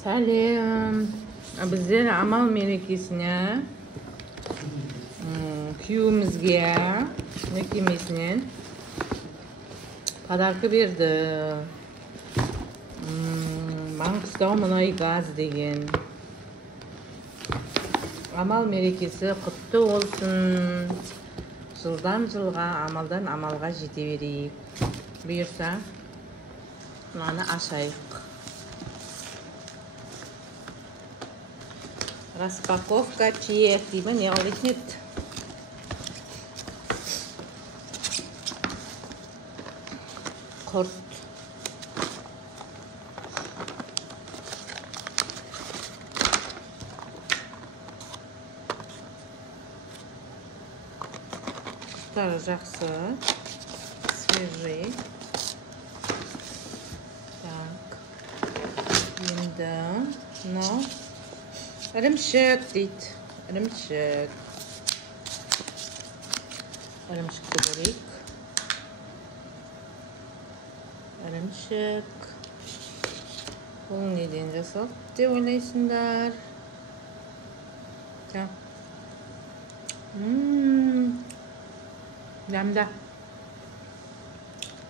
Сәлем. Біздер амал мерекесіне күйеуімізге мекемесінен подарка берді. Маңғыстау мұнай газ деген. Амал мерекесі құтты болсын. Жылдан жылға, амалдан амалға жете берейік. Бұйырса, мынаны ашайық. Распаковка чек деймін, не қылып нет. Құрт. Құрттары жақсы, свежий. Так, енді, мынау ірімшік дейді, ірімшік. Ірімшікті көрейік. Ірімшік. Бұл неден жасалды деп ойлайсыңдар? Дәмді.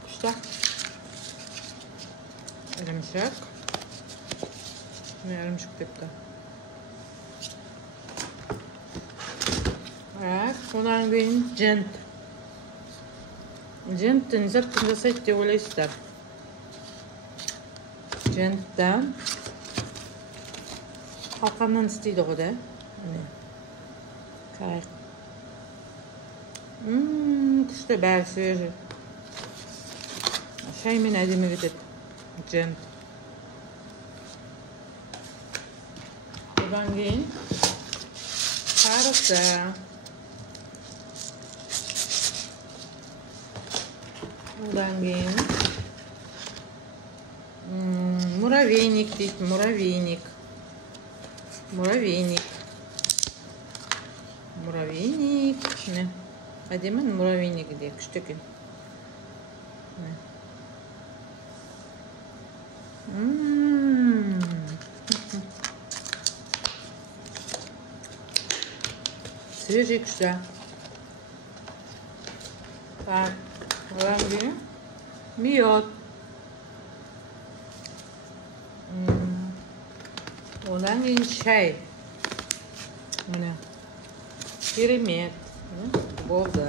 Күшті. Ірімшік. Ірімшік депті. Одан кейін жент. Жентті не заттан жасайды деп ойлайсыздар? Жентті қалқаннан істейді ғой да. Қарайық. Күшті, бәрі свежий. Шаймен әдемі кетеді. Жент. Одан кейін қарысы. Одан кейін муравейник дейді, муравейник. Муравейник. Муравейник. Әдемі муравейнигі де күшті екен. Свежий күшті. Так. Одан кейін мед. Одан кейін шай. Міне. Керемет. Болды.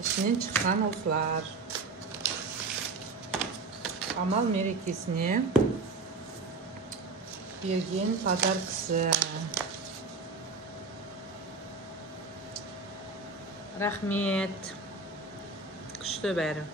Ішінен шыққан осылар. Амал мерекесіне берген подаркасы. Рахмет. Күшті бәрі.